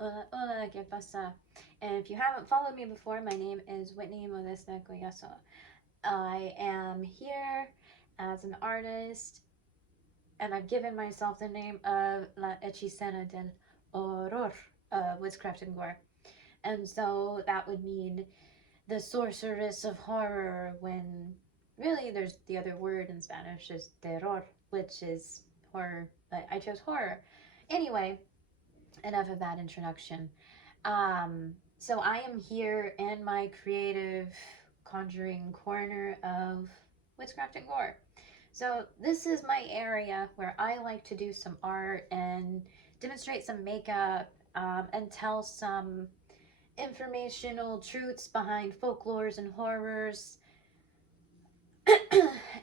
Hola, hola, ¿qué pasa? And if you haven't followed me before, my name is Whitney Modesta Goyaso. I am here as an artist, and I've given myself the name of La Hechicera del Horror, Whitscraftngore. And so that would mean the sorceress of horror, when really there's the other word in Spanish is terror, which is horror, but I chose horror. Anyway, enough of that introduction. So I am here in my creative conjuring corner of Whitscraftngore. So this is my area where I like to do some art and demonstrate some makeup, and tell some informational truths behind folklores and horrors.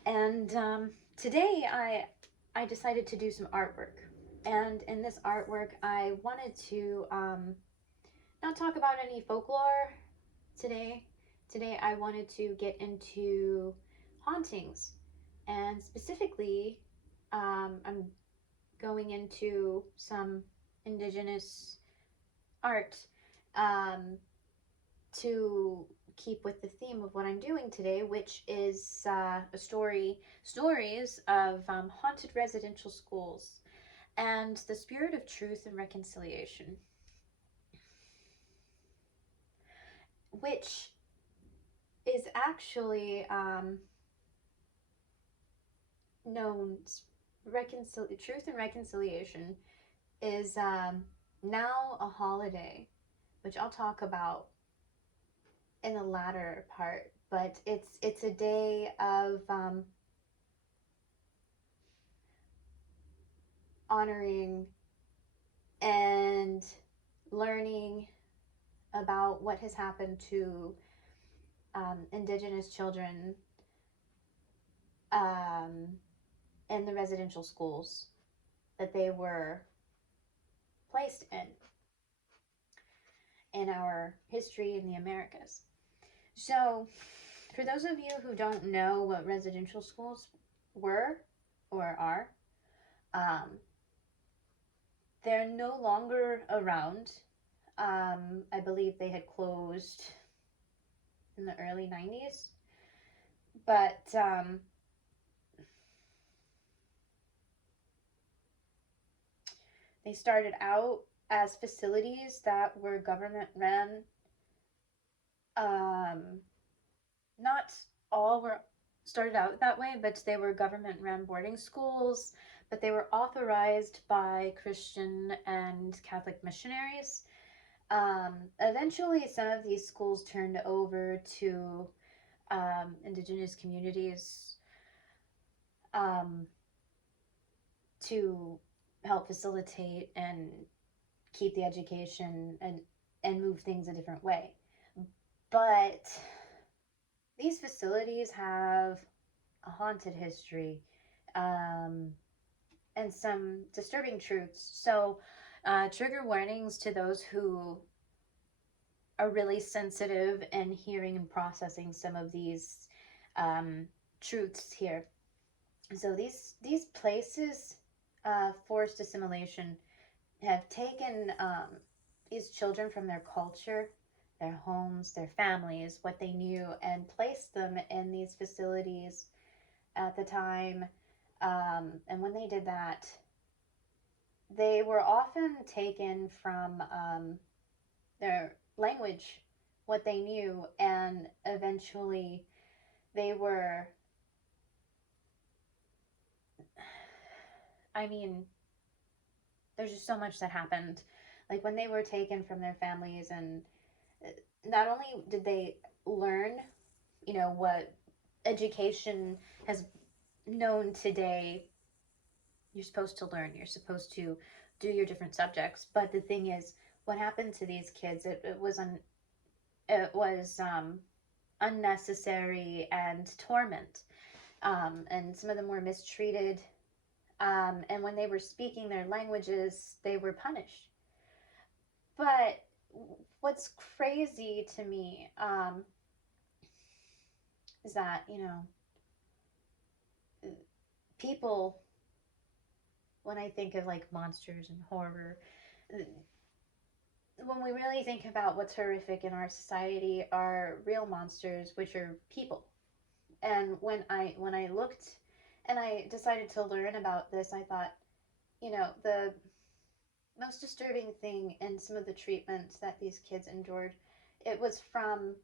And today I decided to do some artwork. And in this artwork, I wanted to not talk about any folklore today. Today, I wanted to get into hauntings, and specifically, I'm going into some indigenous art, um, to keep with the theme of what I'm doing today, which is stories of haunted residential schools and the spirit of truth and reconciliation, which is actually known. Truth and reconciliation is now a holiday, which I'll talk about in the latter part. But it's a day of honoring and learning about what has happened to Indigenous children, um, in the residential schools that they were placed in our history in the Americas. So, for those of you who don't know what residential schools were or are, um, they're no longer around. I believe they had closed in the early 90s. But they started out as facilities that were government run. Um, Not all were started out that way, but they were government run boarding schools, but they were authorized by Christian and Catholic missionaries. Eventually, some of these schools turned over to indigenous communities, um, to help facilitate and keep the education and move things a different way. But these facilities have a haunted history, um, and some disturbing truths. So, trigger warnings to those who are really sensitive and hearing and processing some of these truths here. So these places, forced assimilation, have taken these children from their culture, their homes, their families, what they knew, and placed them in these facilities at the time. And when they did that, they were often taken from their language, what they knew, and eventually they were, I mean, there's just so much that happened. Like when they were taken from their families, and not only did they learn, what education has known today, you're supposed to learn, you're supposed to do your different subjects. But the thing is, what happened to these kids, it was unnecessary and torment. And some of them were mistreated. And when they were speaking their languages, they were punished. But what's crazy to me, is that, people, when I think of like monsters and horror, when we really think about what's horrific in our society are real monsters, which are people. And when I looked and I decided to learn about this, I thought, the most disturbing thing in some of the treatments that these kids endured, it was from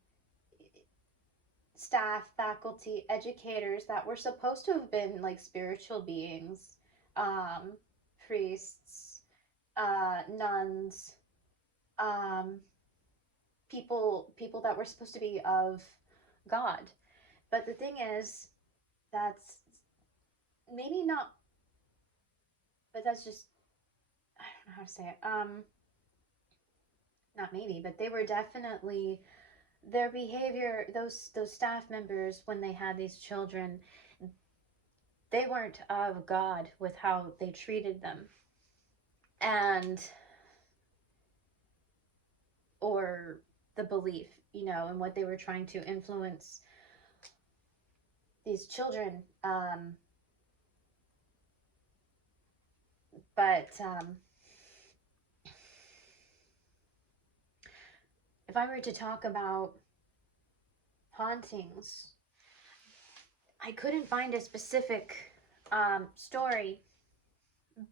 staff, faculty, educators that were supposed to have been like spiritual beings, um, priests, nuns, um, people that were supposed to be of God. But the thing is, that's maybe not, but that's just, I don't know how to say it. Not maybe, but they were definitely, their behavior, those staff members when they had these children, they weren't of God with how they treated them. And or the belief, and what they were trying to influence these children. But if I were to talk about hauntings, I couldn't find a specific story,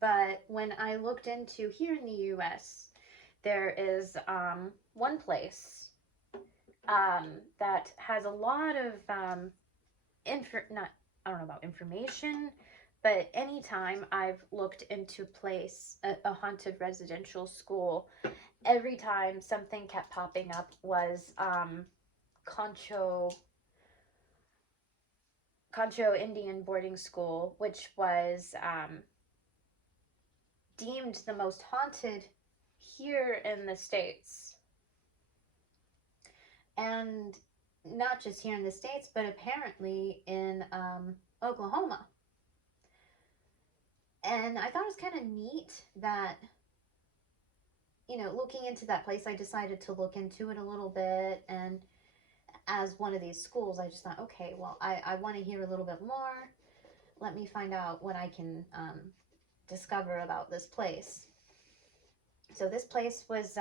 but when I looked into here in the US, there is one place that has a lot of not, I don't know about information, but anytime I've looked into a haunted residential school, every time something kept popping up was Concho Indian boarding school, which was deemed the most haunted here in the States. And not just here in the States, but apparently in Oklahoma. And I thought it was kind of neat that, looking into that place, I decided to look into it a little bit. And as one of these schools, I just thought, okay, well, I want to hear a little bit more. Let me find out what I can discover about this place. So this place was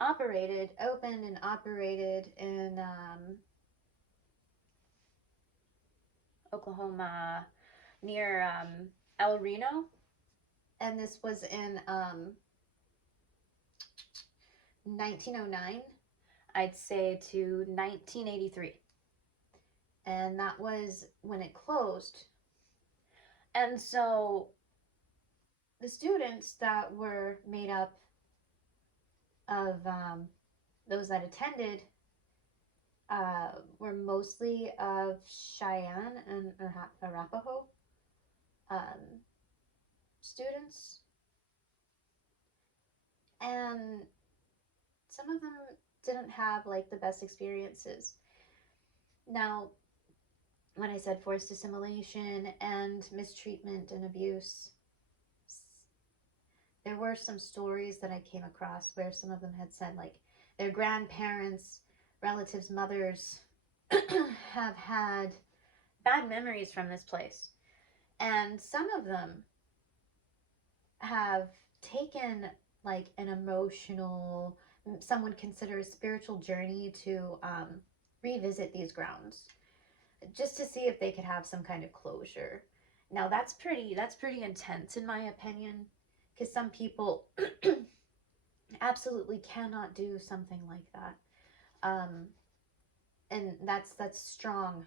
opened and operated in Oklahoma near El Reno. And this was in 1909, I'd say, to 1983. And that was when it closed. And so the students that were made up of those that attended were mostly of Cheyenne and Arapaho students. And some of them didn't have like the best experiences. Now, when I said forced assimilation and mistreatment and abuse, there were some stories that I came across where some of them had said like their grandparents, relatives, mothers have had bad memories from this place. And some of them have taken like an emotional, some would consider a spiritual journey to revisit these grounds just to see if they could have some kind of closure. Now that's pretty intense in my opinion, because some people absolutely cannot do something like that. And that's strong.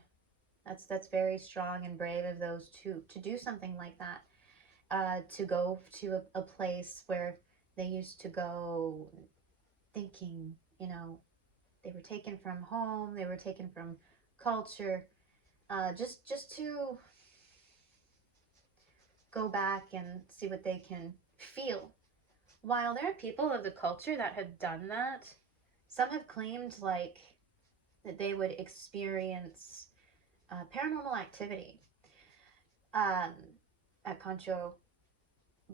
That's very strong and brave of those to do something like that. To go to a place where they used to go, thinking, they were taken from home, they were taken from culture, just to go back and see what they can feel. While there are people of the culture that have done that, some have claimed like that they would experience paranormal activity at Concho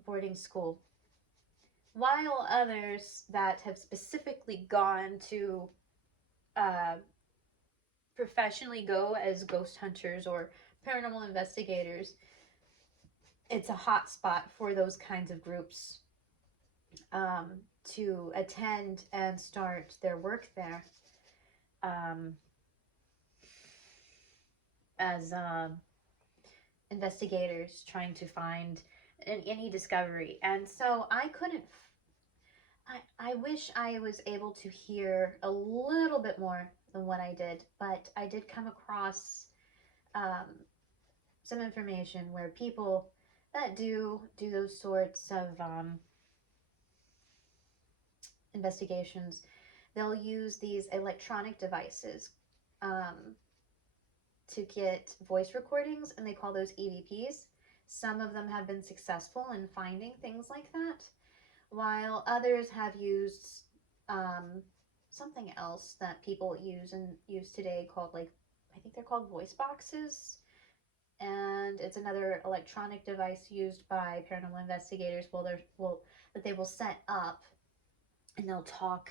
boarding school, while others that have specifically gone to professionally go as ghost hunters or paranormal investigators, it's a hot spot for those kinds of groups. to attend and start their work there, as investigators trying to find any discovery. And so I couldn't, I wish I was able to hear a little bit more than what I did, but I did come across some information where people that do those sorts of investigations, they'll use these electronic devices to get voice recordings, and they call those EVPs. Some of them have been successful in finding things like that, while others have used something else that people use today called, like, I think they're called voice boxes, and it's another electronic device used by paranormal investigators. That they will set up, and they'll talk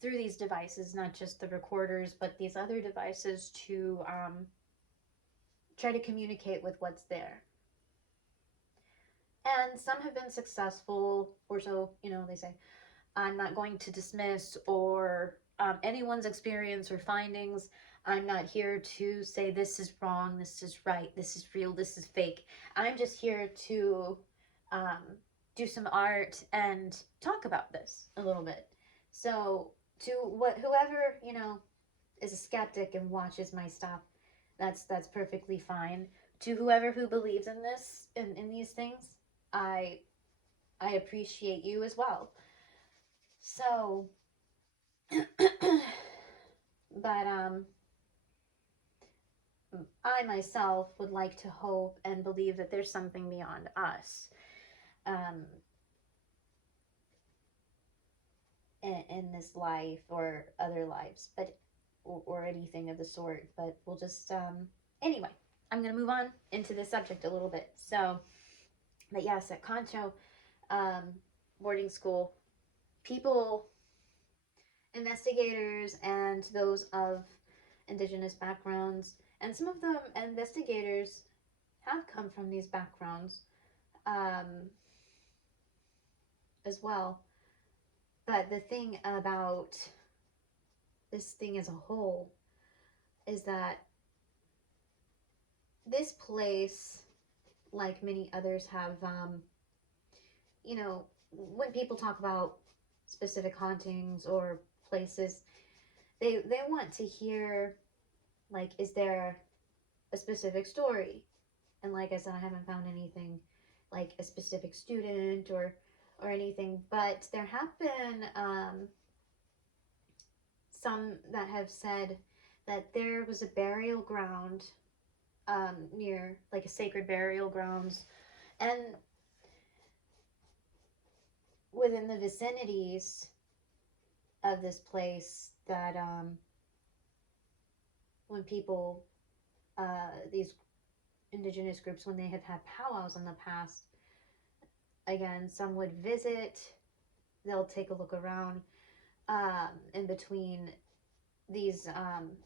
through these devices, not just the recorders, but these other devices, to try to communicate with what's there. And some have been successful, or so, they say. I'm not going to dismiss or anyone's experience or findings. I'm not here to say this is wrong, this is right, this is real, this is fake. I'm just here to do some art and talk about this a little bit. So to whoever is a skeptic and watches my stuff, that's perfectly fine. To whoever who believes in this, in these things, I appreciate you as well. So, but I myself would like to hope and believe that there's something beyond us, in this life or other lives, but or anything of the sort. But we'll just anyway. I'm gonna move on into this subject a little bit. So, but yes, at Concho boarding school, people, investigators, and those of Indigenous backgrounds, and some of the investigators have come from these backgrounds as well. But the thing about this thing as a whole is that this place, like many others, have, when people talk about specific hauntings or places, they want to hear, like, is there a specific story? And like I said, I haven't found anything like a specific student or anything, but there have been some that have said that there was a burial ground near, like, a sacred burial grounds, and within the vicinities of this place, that when people, these Indigenous groups, when they have had powwows in the past, again, some would visit, they'll take a look around in between these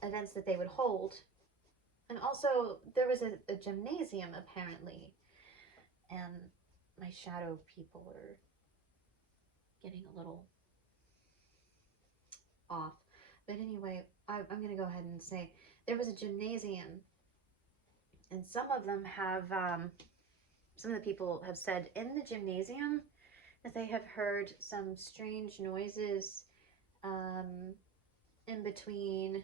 events that they would hold. And also, there was a gymnasium, apparently, and my shadow people are getting a little off. But anyway, I'm going to go ahead and say there was a gymnasium, and some of them have, some of the people have said in the gymnasium that they have heard some strange noises in between,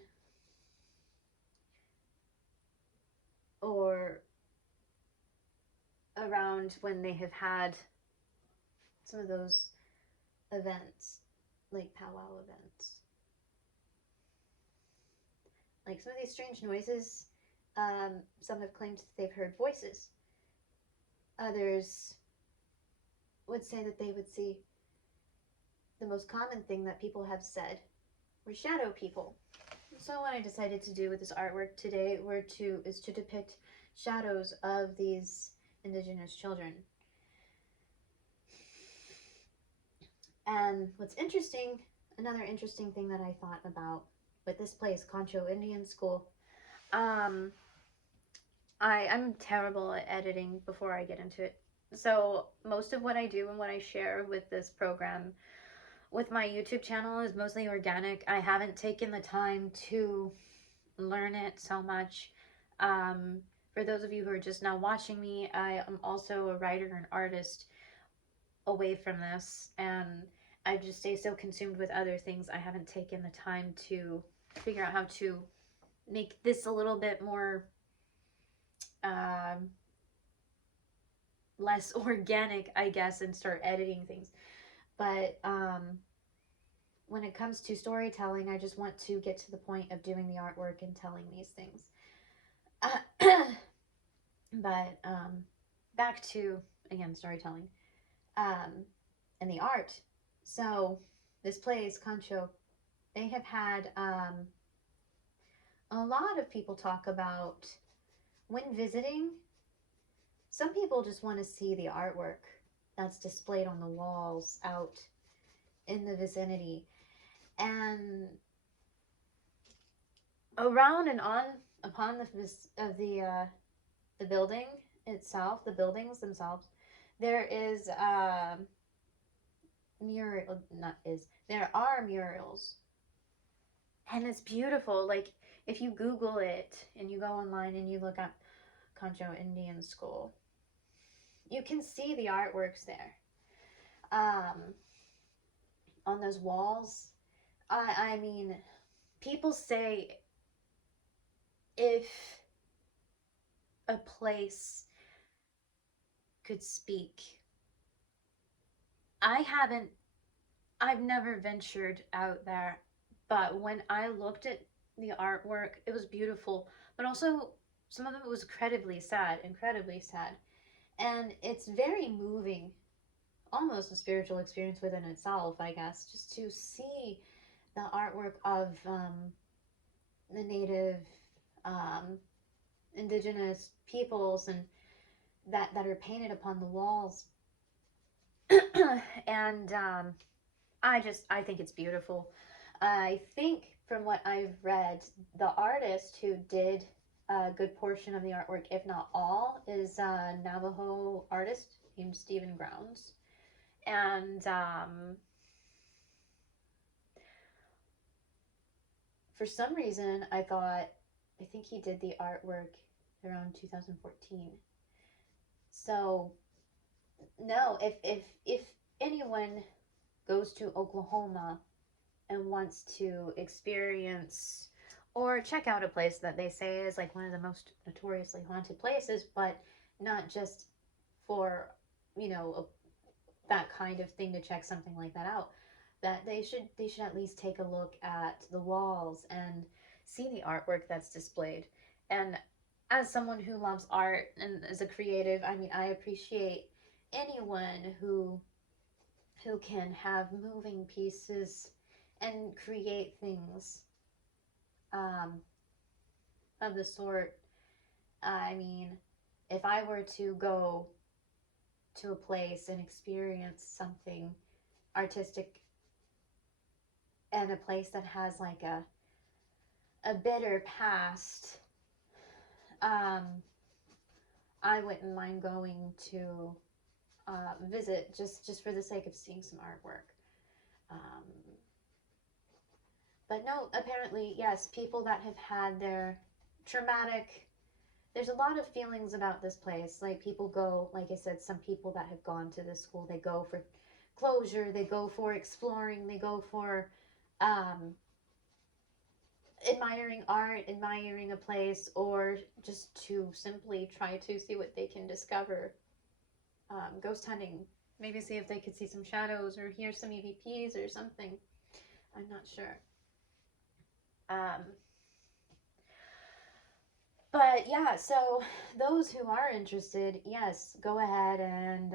or around, when they have had some of those events, like powwow events. Like, some of these strange noises, some have claimed that they've heard voices. Others would say that they would see, the most common thing that people have said were shadow people. So what I decided to do with this artwork today is to depict shadows of these Indigenous children. And what's interesting, another interesting thing that I thought about with this place, Concho Indian School, I'm terrible at editing before I get into it. So most of what I do and what I share with this program, with my YouTube channel, is mostly organic. I haven't taken the time to learn it so much. For those of you who are just now watching me, I am also a writer and artist away from this, and I just stay so consumed with other things. I haven't taken the time to figure out how to make this a little bit more um, less organic, I guess, and start editing things. But when it comes to storytelling, I just want to get to the point of doing the artwork and telling these things. But back to, again, storytelling and the art. So this place, Concho, they have had a lot of people talk about when visiting. Some people just want to see the artwork that's displayed on the walls out in the vicinity. And around and on upon the building itself, the buildings themselves, there is mural not is there are murals, and it's beautiful. Like if you Google it and you go online and you look up Concho Indian School, you can see the artworks there on those walls. I mean, people say if a place could speak, I haven't, I've never ventured out there, but when I looked at the artwork, it was beautiful, but also some of it was incredibly sad. And it's very moving, almost a spiritual experience within itself, I guess, just to see the artwork of the native, um, indigenous peoples and that are painted upon the walls. And I think it's beautiful. I think from what I've read, the artist who did a good portion of the artwork, if not all, is a Navajo artist named Stephen Grounds. And for some reason, I think he did the artwork around 2014. So no, if anyone goes to Oklahoma and wants to experience or check out a place that they say is like one of the most notoriously haunted places, but not just for, you know, that kind of thing, to check something like that out, that they should at least take a look at the walls and see the artwork that's displayed. And as someone who loves art and as a creative, I mean, I appreciate anyone who can have moving pieces and create things um, of the sort. I mean, if I were to go to a place and experience something artistic and a place that has like a bitter past, um, I wouldn't mind going to visit just for the sake of seeing some artwork. Um, but no, apparently, yes, people that have had their traumatic. There's a lot of feelings about this place. Like people go, like I said, some people that have gone to this school, they go for closure, they go for exploring, they go for um, admiring art, admiring a place, or just to simply try to see what they can discover. Ghost hunting, maybe see if they could see some shadows or hear some EVPs or something. I'm not sure. Um, but yeah, so those who are interested, yes, go ahead and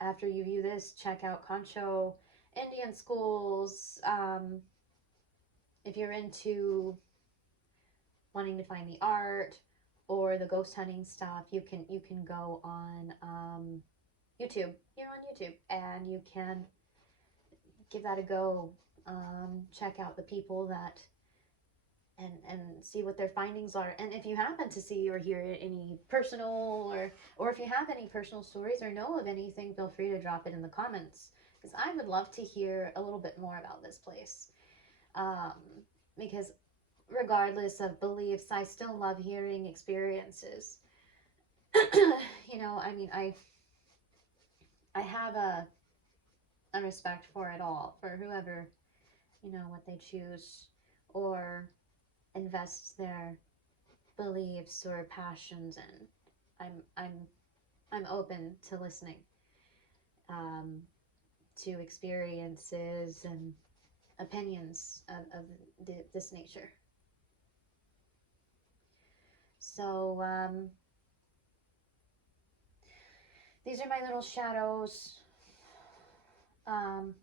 after you view this, check out Concho Indian Schools. If you're into wanting to find the art or the ghost hunting stuff, you can go on YouTube. You're on YouTube, and you can give that a go. Check out the people that and see what their findings are. And if you happen to see or hear any personal, or if you have any personal stories or know of anything, feel free to drop it in the comments, because I would love to hear a little bit more about this place. Um, because regardless of beliefs, I still love hearing experiences. You know, I mean, I have a respect for it all, for whoever, you know, what they choose or invest their beliefs or passions in. I'm open to listening, um, to experiences and opinions of this nature. So these are my little shadows. Um,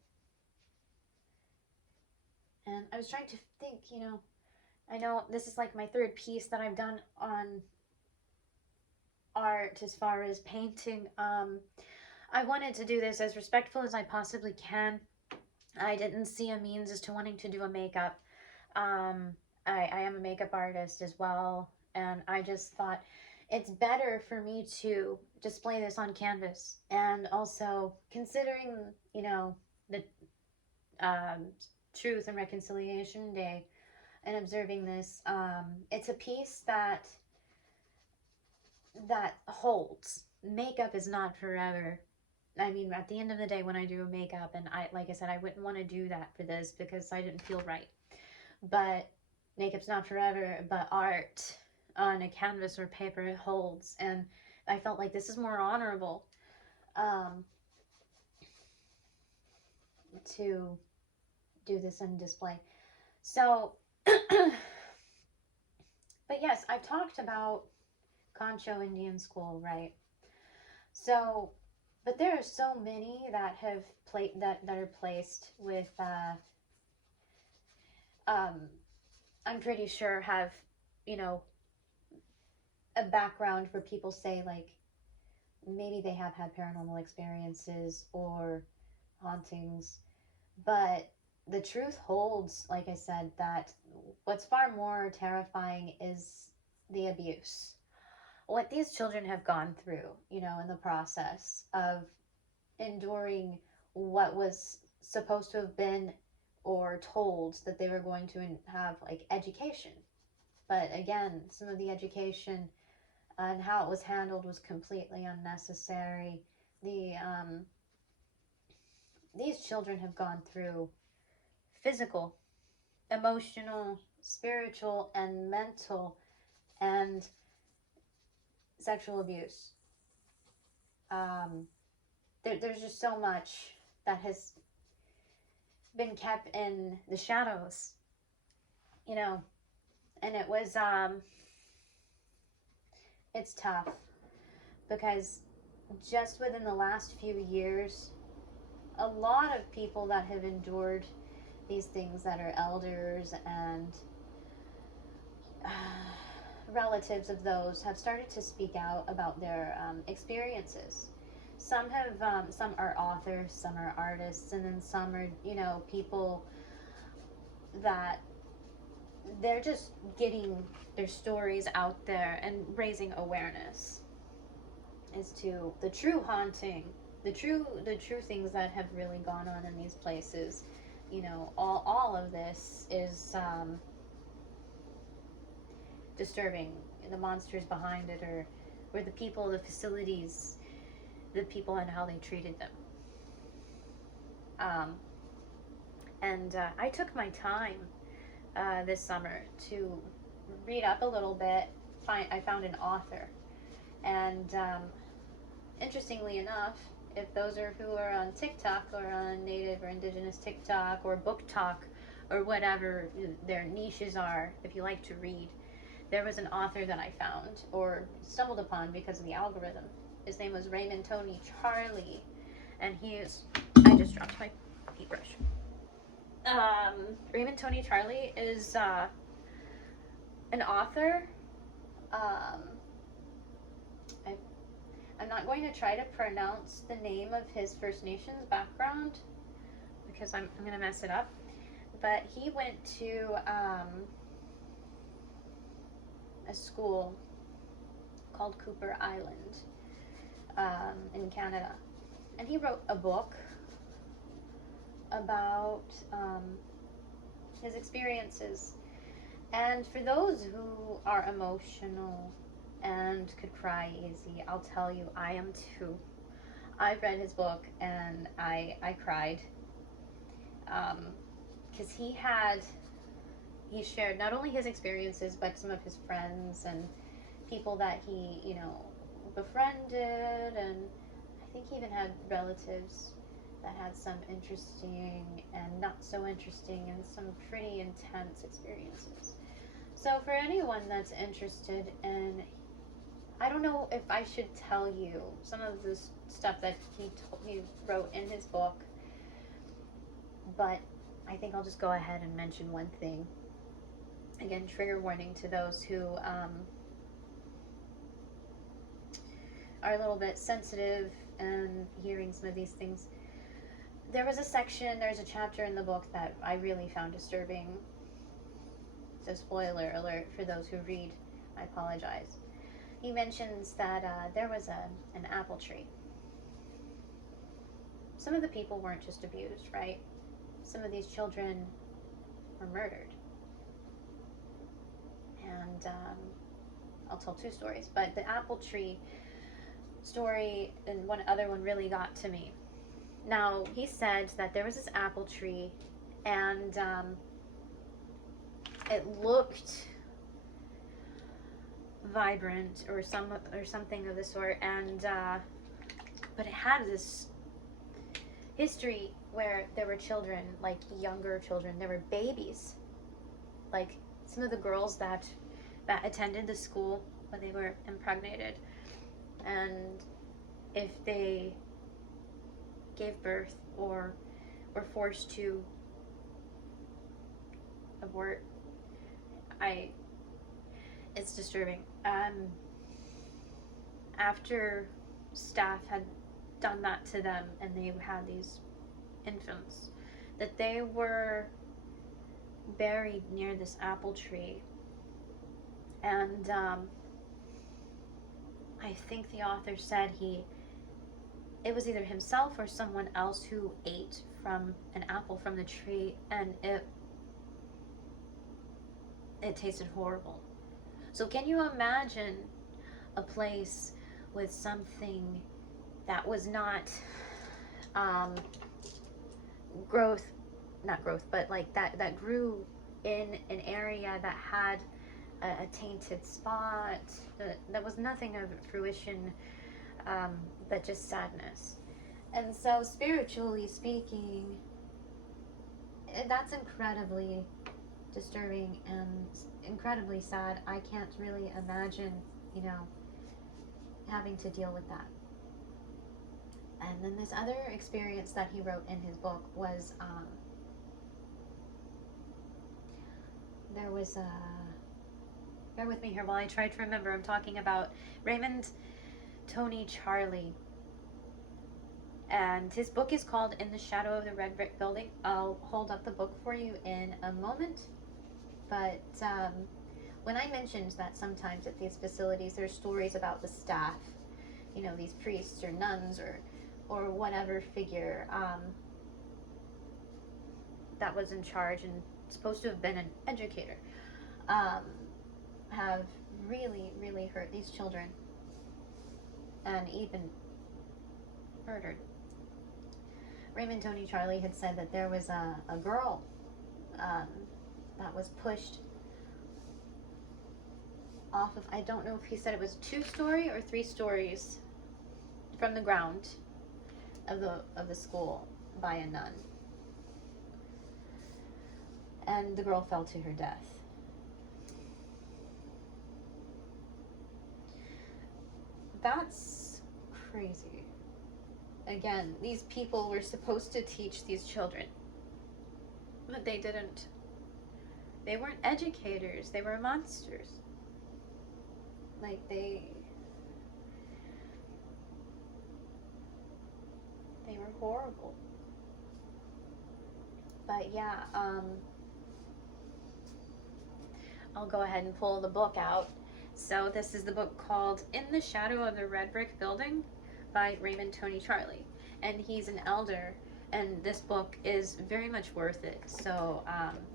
and I was trying to think, you know, I know this is like my third piece that I've done on art as far as painting. I wanted to do this as respectful as I possibly can. I didn't see a means as to wanting to do a makeup. Um, I am a makeup artist as well, and I just thought it's better for me to display this on canvas. And also, considering, you know, the um, Truth and Reconciliation Day and observing this, it's a piece that holds. Makeup is not forever. I mean, at the end of the day, when I do makeup, and like I said, I wouldn't want to do that for this because I didn't feel right. But makeup's not forever, but art on a canvas or paper, it holds. And I felt like this is more honorable, um, to do this in display. So, but yes, I've talked about Concho Indian School, right? So, but there are so many that have that are placed with, um, I'm pretty sure have, you know, a background where people say like maybe they have had paranormal experiences or hauntings, but the truth holds, like I said, that what's far more terrifying is the abuse. What these children have gone through, you know, in the process of enduring what was supposed to have been or told that they were going to have like education. But again, some of the education and how it was handled was completely unnecessary. These children have gone through physical, emotional, spiritual, and mental and sexual abuse. There's just so much that has been kept in the shadows, you know, and it's tough because just within the last few years, a lot of people that have endured these things that are elders and uh, relatives of those have started to speak out about their experiences. Some are authors, some are artists, and then some are, you know, people that they're just getting their stories out there and raising awareness as to the true haunting, the true things that have really gone on in these places. You know, all of this is disturbing. The monsters behind it, or the people, the facilities, the people, and how they treated them. Um, and I took my time this summer to read up a little bit. I found an author, and interestingly enough, if those are who are on TikTok or on Native or Indigenous TikTok or Book Talk or whatever their niches are, if you like to read, there was an author that I found or stumbled upon because of the algorithm. His name was Raymond Tony Charlie, and he is. I just dropped my paintbrush. Raymond Tony Charlie is an author. Um, I, I'm not going to try to pronounce the name of his First Nations background because I'm going to mess it up. But he went to a school called Cooper Island in Canada. And he wrote a book about his experiences. And for those who are emotional and could cry easy, I'll tell you, I am too. I read his book and I cried. Because he shared not only his experiences, but some of his friends and people that he, befriended, and I think he even had relatives that had some interesting and not so interesting and some pretty intense experiences. So for anyone that's interested in, I don't know if I should tell you some of the stuff that he wrote in his book, but I think I'll just go ahead and mention one thing. Again, trigger warning to those who are a little bit sensitive and hearing some of these things. There's a chapter in the book that I really found disturbing. So spoiler alert for those who read, I apologize. He mentions that there was an apple tree. Some of the people weren't just abused, right? Some of these children were murdered. And I'll tell two stories, but the apple tree story and one other one really got to me. Now, he said that there was this apple tree, and it looked vibrant or something of the sort, and but it had this history where there were children, like younger children, there were babies, like some of the girls that attended the school when they were impregnated, and if they gave birth or were forced to abort, it's disturbing. After staff had done that to them and they had these infants, that they were buried near this apple tree, and I think the author said it was either himself or someone else who ate from an apple from the tree, and it tasted horrible. So can you imagine a place with something that was not not growth, but like that grew in an area that had a tainted spot, that was nothing of fruition, but just sadness. And so spiritually speaking, that's incredibly disturbing and incredibly sad. I can't really imagine, having to deal with that. And then this other experience that he wrote in his book was, there was a, bear with me here while I try to remember. I'm talking about Raymond Tony Charlie. And his book is called In the Shadow of the Red Brick Building. I'll hold up the book for you in a moment. But when I mentioned that sometimes at these facilities there's stories about the staff, these priests or nuns or whatever figure that was in charge and supposed to have been an educator, have really, really hurt these children and even murdered. Raymond Tony Charlie had said that there was a girl that was pushed off of, I don't know if he said it was 2-story or 3 stories from the ground of the school by a nun. And the girl fell to her death. That's crazy. Again, these people were supposed to teach these children, but they didn't. They weren't educators, they were monsters. Like they were horrible. But yeah, I'll go ahead and pull the book out. So this is the book called In the Shadow of the Red Brick Building by Raymond Tony Charlie. And he's an elder, and this book is very much worth it. So,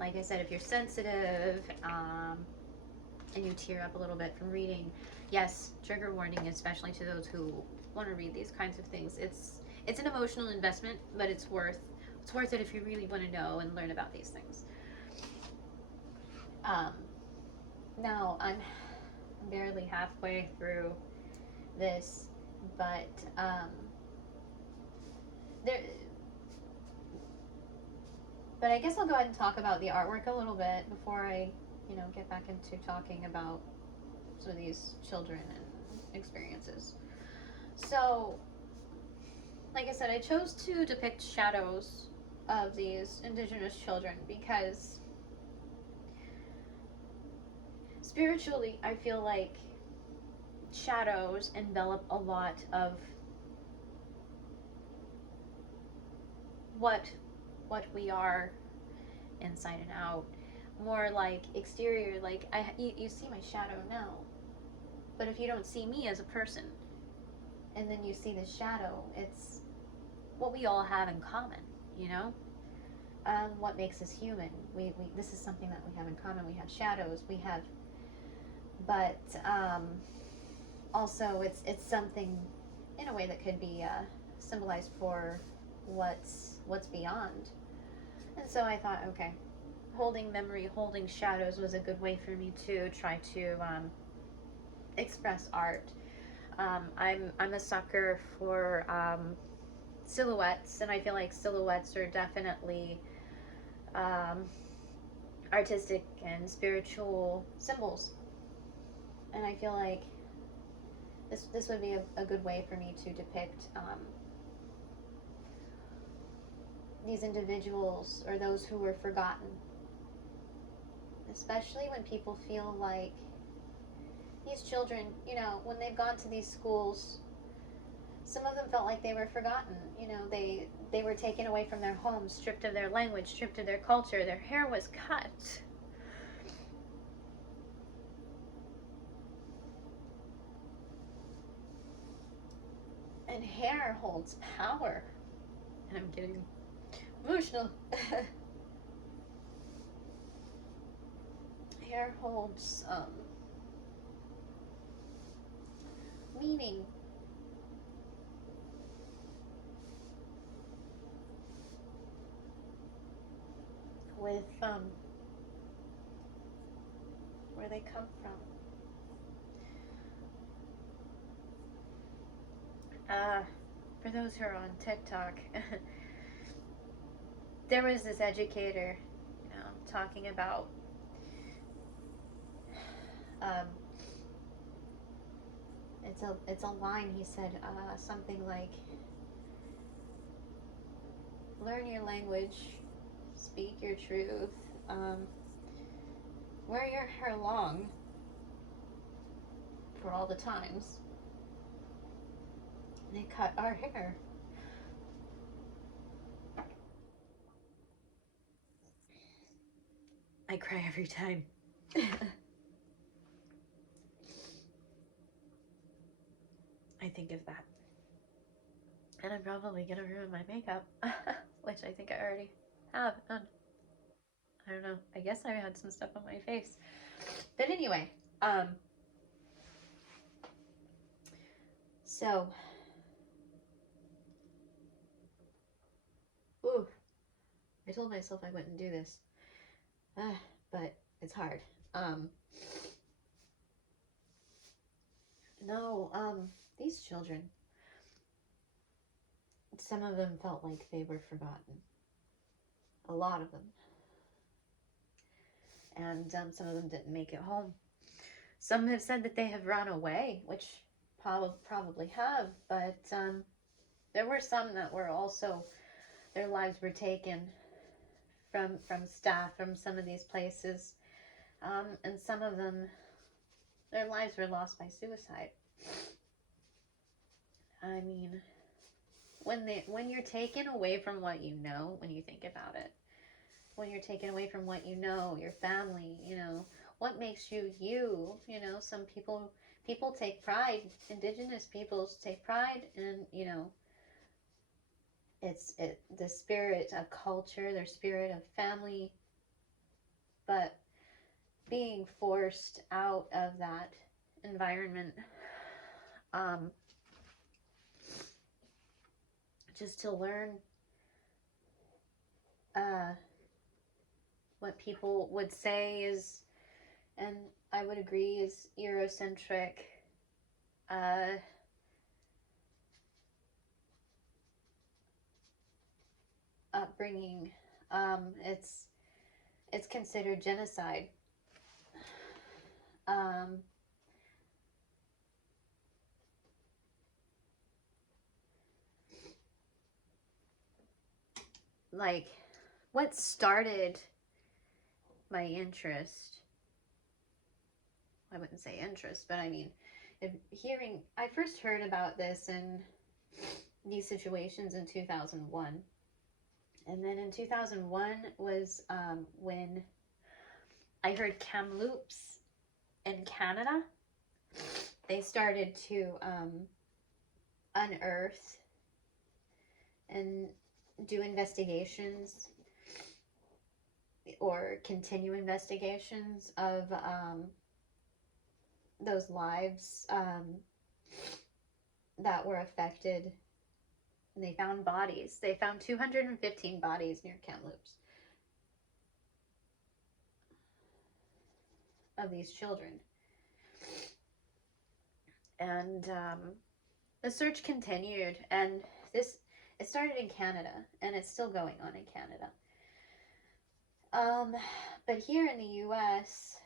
like I said, if you're sensitive and you tear up a little bit from reading, yes, trigger warning, especially to those who want to read these kinds of things. It's an emotional investment, but it's worth it if you really want to know and learn about these things. Now I'm barely halfway through this, but there. But I guess I'll go ahead and talk about the artwork a little bit before I, get back into talking about some of these children and experiences. So, like I said, I chose to depict shadows of these Indigenous children because spiritually, I feel like shadows envelop a lot of what we are inside and out. More like exterior, like you see my shadow now, but if you don't see me as a person, and then you see the shadow, it's what we all have in common, what makes us human. We this is something that we have in common. We have shadows. We have, but also it's something in a way that could be symbolized for what's beyond. And so I thought, okay, holding memory, holding shadows was a good way for me to try to express art. I'm a sucker for silhouettes, and I feel like silhouettes are definitely artistic and spiritual symbols. And I feel like this would be a good way for me to depict these individuals or those who were forgotten. Especially when people feel like these children, when they've gone to these schools, some of them felt like they were forgotten. They were taken away from their homes, stripped of their language, stripped of their culture. Their hair was cut. And hair holds power. And I'm getting emotional. Hair holds meaning. With where they come from. For those who are on TikTok, there was this educator, talking about it's a line. He said something like, learn your language, speak your truth, wear your hair long for all the times they cut our hair. I cry every time. I think of that. And I'm probably gonna ruin my makeup, which I think I already have done. I don't know. I guess I had some stuff on my face. But anyway, so, ooh, I told myself I wouldn't do this, but it's hard. No, these children, some of them felt like they were forgotten. A lot of them. And some of them didn't make it home. Some have said that they have run away, which probably have, but there were some that were also, their lives were taken from staff from some of these places, and some of them, their lives were lost by suicide. I mean, when you're taken away from what you know, when you think about it, when you're taken away from what you know, your family, what makes you you. You know, some people take pride, Indigenous peoples take pride in, you know, the spirit of culture, their spirit of family, but being forced out of that environment, um, just to learn uh, what people would say is, and I would agree, is Eurocentric uh, upbringing. It's considered genocide. Um, like, what started my interest, I wouldn't say interest, but I mean, if hearing, I first heard about this in these situations in 2001. And then in 2001 was when I heard Kamloops in Canada. They started to unearth and do investigations or continue investigations of those lives that were affected. And they found bodies. They found 215 bodies near Kamloops of these children. And the search continued, and it started in Canada, and it's still going on in Canada. But here in the U.S.,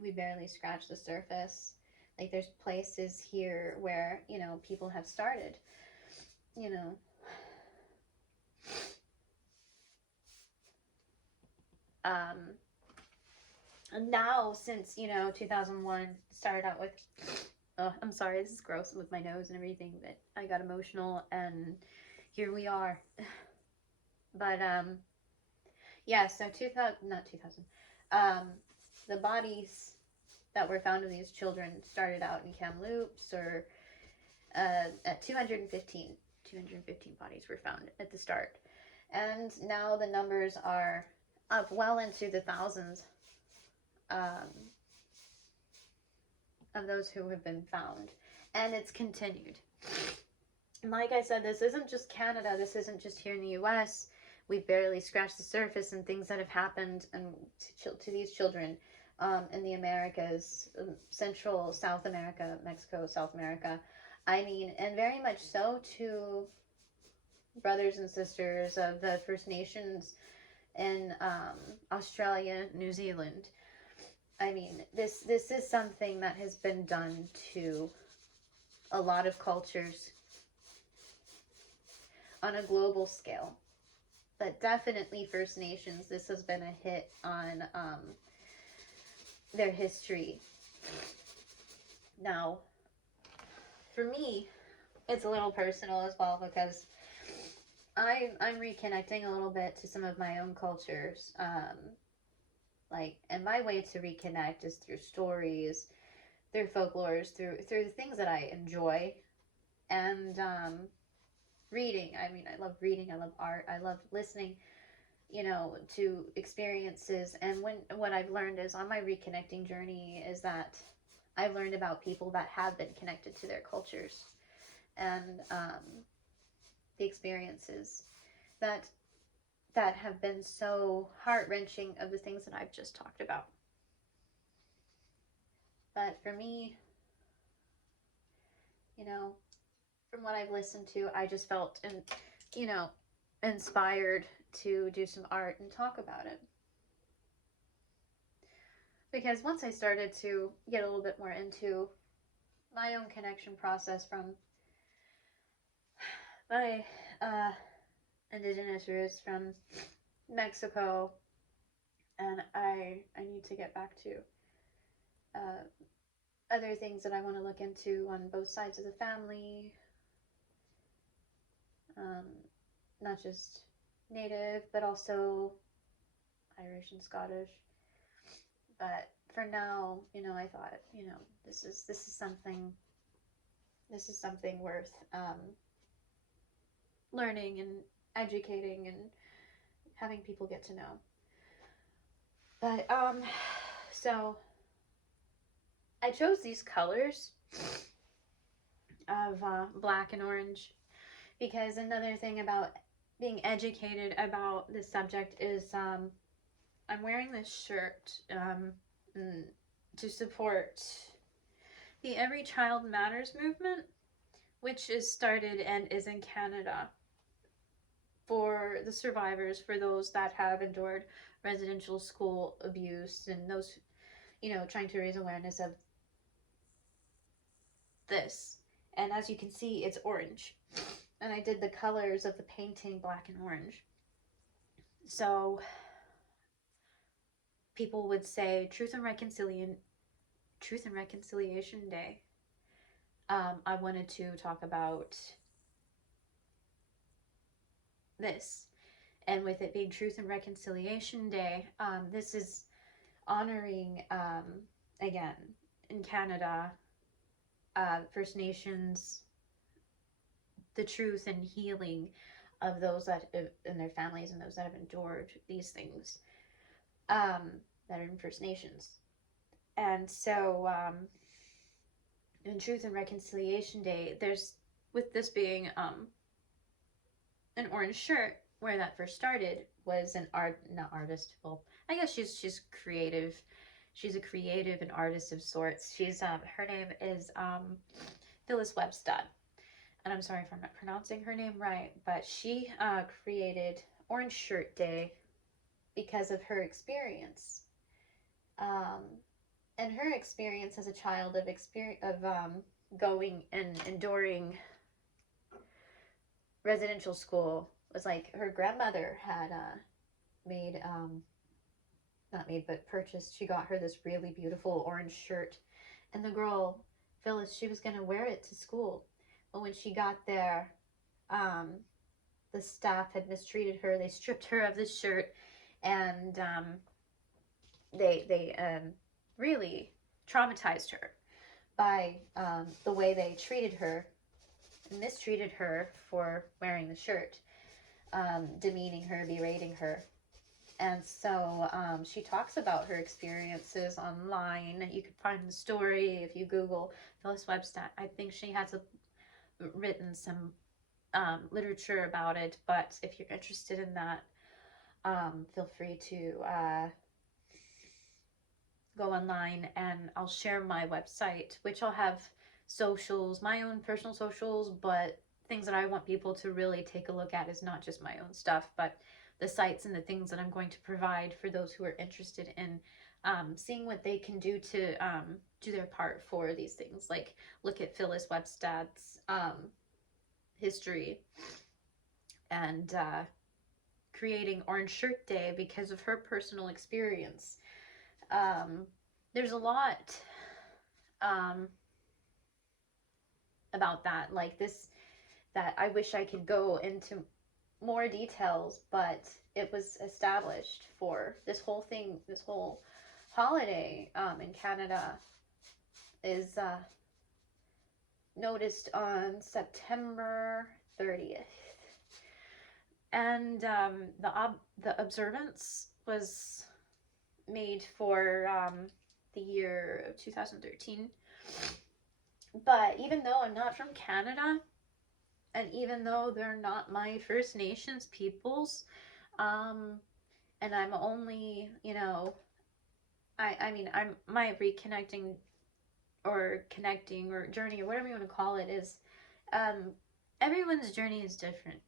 we barely scratch the surface. Like, there's places here where, you know, people have started, you know, and now since, you know, 2001 started out with, oh, I'm sorry, this is gross with my nose and everything, but I got emotional, and here we are. But yeah, so 2000, not 2000, the bodies that were found of these children started out in Kamloops, or at 215 bodies were found at the start, and now the numbers are up well into the thousands of those who have been found, and it's continued. And like I said, this isn't just Canada, this isn't just here in the US. We've barely scratched the surface, and things that have happened and to these children in the Americas, Central, South America, Mexico, South America. I mean, and very much so to brothers and sisters of the First Nations in Australia, New Zealand. I mean, this is something that has been done to a lot of cultures on a global scale. But definitely First Nations, this has been a hit on their history. Now, for me, it's a little personal as well, because I'm reconnecting a little bit to some of my own cultures. And my way to reconnect is through stories, through folklores, through the things that I enjoy, and reading. I mean, I love reading, I love art, I love listening, you know, to experiences. And what I've learned is on my reconnecting journey is that I've learned about people that have been connected to their cultures, and the experiences that have been so heart-wrenching of the things that I've just talked about. But for me, you know, from what I've listened to, I just felt, you know, inspired to do some art and talk about it. Because once I started to get a little bit more into my own connection process from my Indigenous roots from Mexico, and I need to get back to other things that I want to look into on both sides of the family, not just Native, but also Irish and Scottish. But for now, I thought, this is something worth learning and educating and having people get to know. But so I chose these colors of black and orange because another thing about being educated about this subject is I'm wearing this shirt to support the Every Child Matters movement, which is started and is in Canada for the survivors, for those that have endured residential school abuse, and those, trying to raise awareness of this. And as you can see, it's orange. And I did the colors of the painting black and orange. So people would say Truth and Reconciliation Day. I wanted to talk about this. And with it being Truth and Reconciliation Day, this is honoring, again, in Canada, First Nations, the truth and healing of those that and their families and those that have endured these things that are in First Nations. And so in Truth and Reconciliation Day, there's, with this being an orange shirt, where that first started was not artist, well, I guess she's creative. She's a creative and artist of sorts. She's her name is Phyllis Webstad, and I'm sorry if I'm not pronouncing her name right, but she created Orange Shirt Day because of her experience, and her experience as a child of going and enduring residential school was like her grandmother had purchased. She got her this really beautiful orange shirt, and the girl Phyllis, she was gonna wear it to school, but when she got there, the staff had mistreated her. They stripped her of this shirt, and they really traumatized her by the way they treated her, mistreated her for wearing the shirt, demeaning her, berating her. And so she talks about her experiences online. You could find the story if you Google Phyllis Webstad. I think she has written some literature about it, but if you're interested in that, feel free to go online, and I'll share my website, which I'll have socials, my own personal socials, but things that I want people to really take a look at is not just my own stuff, but the sites and the things that I'm going to provide for those who are interested in seeing what they can do to do their part for these things. Like, look at Phyllis Webstad's history and creating Orange Shirt Day because of her personal experience. There's a lot about that, like this, that I wish I could go into more details, but it was established for this whole thing, this whole holiday in Canada is noticed on September 30th. And the observance was made for the year of 2013. But even though I'm not from Canada, and even though they're not my First Nations peoples, and I'm only, I mean, I'm my reconnecting or connecting or journey or whatever you want to call it is, everyone's journey is different.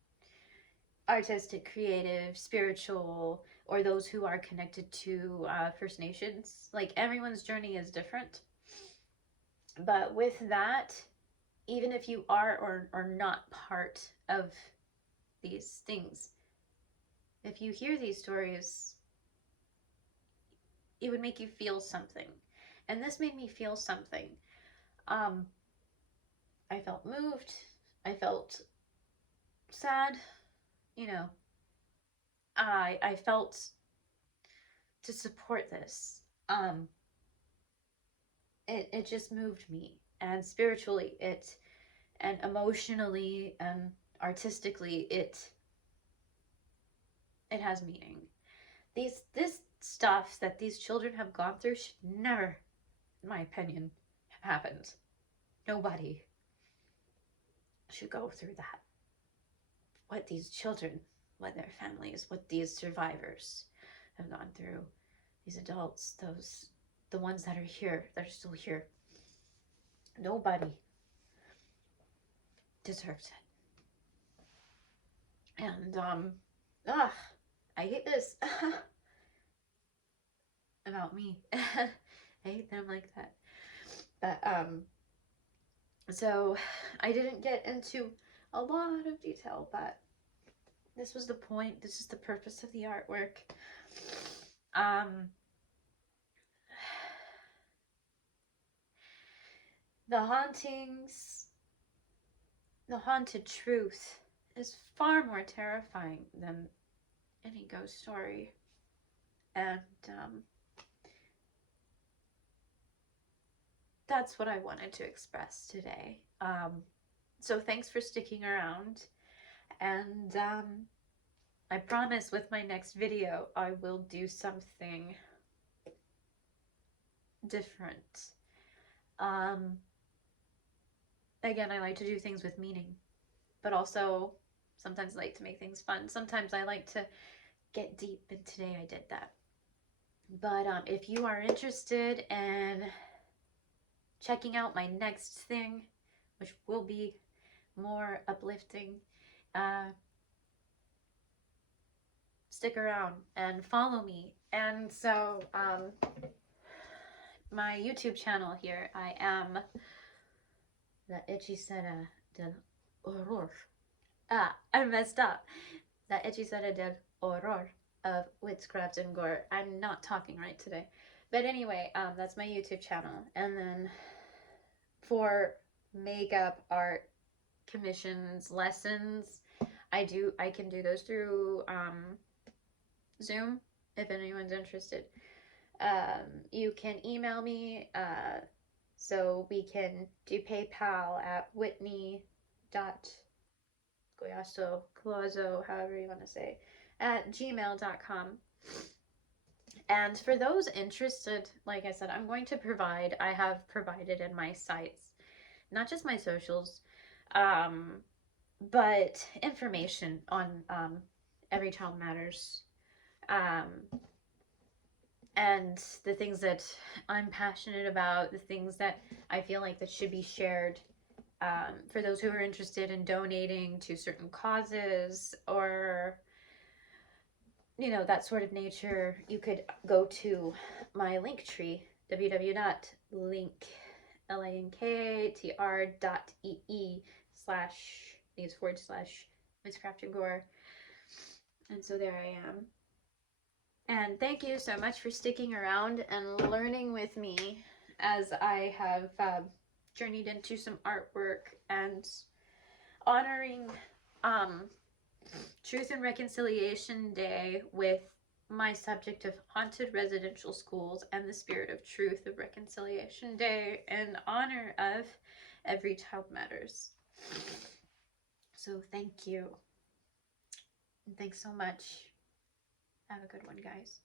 Artistic, creative, spiritual, or those who are connected to First Nations, like everyone's journey is different. But with that, even if you are or not part of these things, if you hear these stories, it would make you feel something. And this made me feel something. I felt moved. I felt sad. I felt to support this. It just moved me, and spiritually and emotionally and artistically it has meaning. This stuff that these children have gone through should never, in my opinion, have happened. Nobody should go through that. What these children, what their families, what these survivors have gone through, these adults, the ones that are here, that are still here. Nobody deserves it. And I hate this about me. I hate that I'm like that. But so I didn't get into a lot of detail, but this was the point. This is the purpose of the artwork. The hauntings, the haunted truth is far more terrifying than any ghost story. And that's what I wanted to express today. So thanks for sticking around. And I promise with my next video, I will do something different. Again, I like to do things with meaning, but also sometimes I like to make things fun. Sometimes I like to get deep, and today I did that. But if you are interested in checking out my next thing, which will be more uplifting, stick around and follow me. And so my YouTube channel here, I am the Hechicera del Horror. I messed up. The Hechicera del Horror of Whitscraftngore. I'm not talking right today. But anyway, that's my YouTube channel. And then for makeup, art, commissions, lessons, I can do those through Zoom if anyone's interested. You can email me, so we can do PayPal at whitney.goyaso, however you want to say, at gmail.com. And for those interested, like I said, I'm going to provide, I have provided in my sites, not just my socials, but information on Every Child Matters, and the things that I'm passionate about, the things that I feel like that should be shared, for those who are interested in donating to certain causes or, you know, that sort of nature. You could go to my linktree, www.linktr.ee/Whitscraftngore. And so there I am. And thank you so much for sticking around and learning with me as I have journeyed into some artwork and honoring Truth and Reconciliation Day with my subject of haunted residential schools and the spirit of Truth of Reconciliation Day in honor of Every Child Matters. So thank you. And thanks so much. Have a good one, guys.